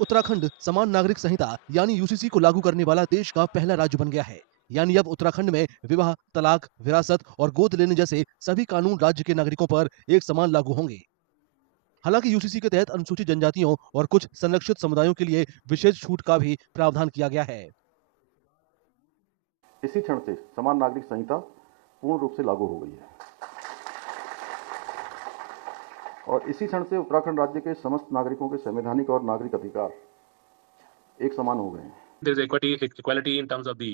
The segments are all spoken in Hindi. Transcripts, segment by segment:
उत्तराखंड समान नागरिक संहिता यानी यूसीसी को लागू करने वाला देश का पहला राज्य बन गया है। यानी अब उत्तराखंड में विवाह, तलाक, विरासत और गोद लेने जैसे सभी कानून राज्य के नागरिकों पर एक समान लागू होंगे। हालांकि यूसीसी के तहत अनुसूचित जनजातियों और कुछ संरक्षित समुदायों के लिए विशेष छूट का भी प्रावधान किया गया है। इसी क्षण से समान नागरिक संहिता पूर्ण रूप से लागू हो गई है और इसी क्षण से उत्तराखंड राज्य के समस्त नागरिकों के संवैधानिक और नागरिक अधिकार एक समान हो गए हैं। There is equality in terms of the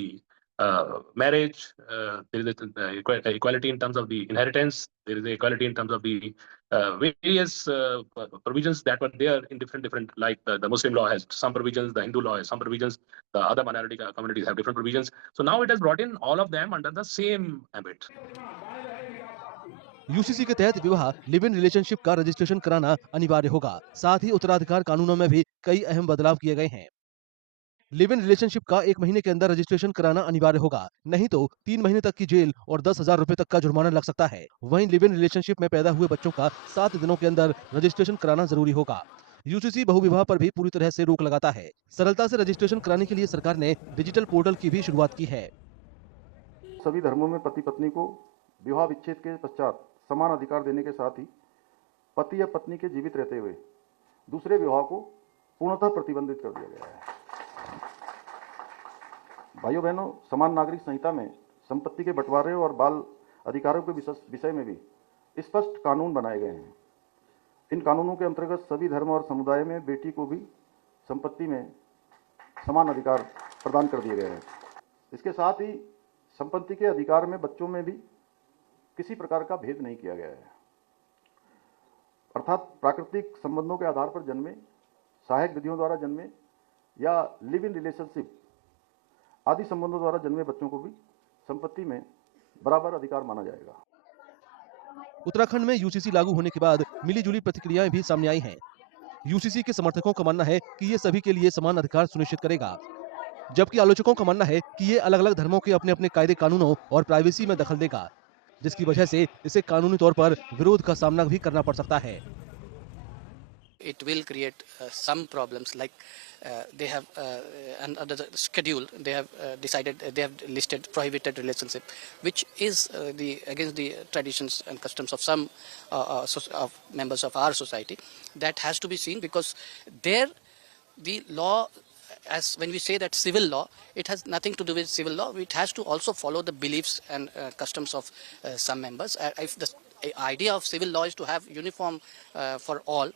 marriage. There is equality in terms of the inheritance. There is equality in terms of the various provisions that were there in different like the Muslim law has some provisions, the Hindu law has some provisions, the other minority communities have different provisions. So now it has brought in all of them under the same ambit. UCC के तहत विवाह लिव इन रिलेशनशिप का रजिस्ट्रेशन कराना अनिवार्य होगा। साथ ही उत्तराधिकार कानूनों में भी कई अहम बदलाव किए गए हैं। लिव इन रिलेशनशिप का 1 महीने के अंदर रजिस्ट्रेशन कराना अनिवार्य होगा, नहीं तो 3 महीने तक की जेल और 10,000 रुपए तक का जुर्माना लग सकता है। वहीं लिव इन रिलेशनशिप में पैदा हुए बच्चों का 7 दिनों के अंदर रजिस्ट्रेशन कराना जरूरी होगा। यूसीसी बहुविवाह पर भी पूरी तरह से रोक लगाता है। सरलता से रजिस्ट्रेशन कराने के लिए सरकार ने डिजिटल पोर्टल की भी शुरुआत की है। सभी धर्मों में पति पत्नी को विवाह विच्छेद के पश्चात समान अधिकार देने के साथ ही पति या पत्नी के जीवित रहते हुए दूसरे विवाह को पूर्णतः प्रतिबंधित कर दिया गया है। भाइयों बहनों, समान नागरिक संहिता में संपत्ति के बंटवारे और बाल अधिकारों के विषय में भी स्पष्ट कानून बनाए गए हैं। इन कानूनों के अंतर्गत सभी धर्म और समुदाय में बेटी को भी संपत्ति में समान अधिकार प्रदान कर दिए गए हैं। इसके साथ ही संपत्ति के अधिकार में बच्चों में भी किसी प्रकार का भेद नहीं किया गया है, अर्थात प्राकृतिक संबंधों के आधार पर जन्मे, सहायक विधियों द्वारा जन्मे या लिव इन रिलेशनशिप आदि संबंधों द्वारा जन्मे बच्चों को भी संपत्ति में बराबर अधिकार माना जाएगा। उत्तराखंड में यूसीसी लागू होने के बाद मिली-जुली प्रतिक्रियाएं भी सामने आई हैं। यूसीसी के समर्थकों का मानना है कि ये सभी के लिए समान अधिकार सुनिश्चित करेगा, जबकि आलोचकों का मानना है कि ये अलग-अलग धर्मों के अपने-अपने कायदे कानूनों और प्राइवेसी में दखल देगा, जिसकी वजह से इसे कानूनी तौर पर विरोध का सामना भी करना पड़ सकता है। It will create some problems like they have under the schedule they have decided they have listed prohibited relationship, which is against the traditions and customs of some of members of our society. That has to be seen because there the law, as when we say that civil law, it has nothing to do with civil law. It has to also follow the beliefs and customs of some members. If the idea of civil law is to have uniform for all,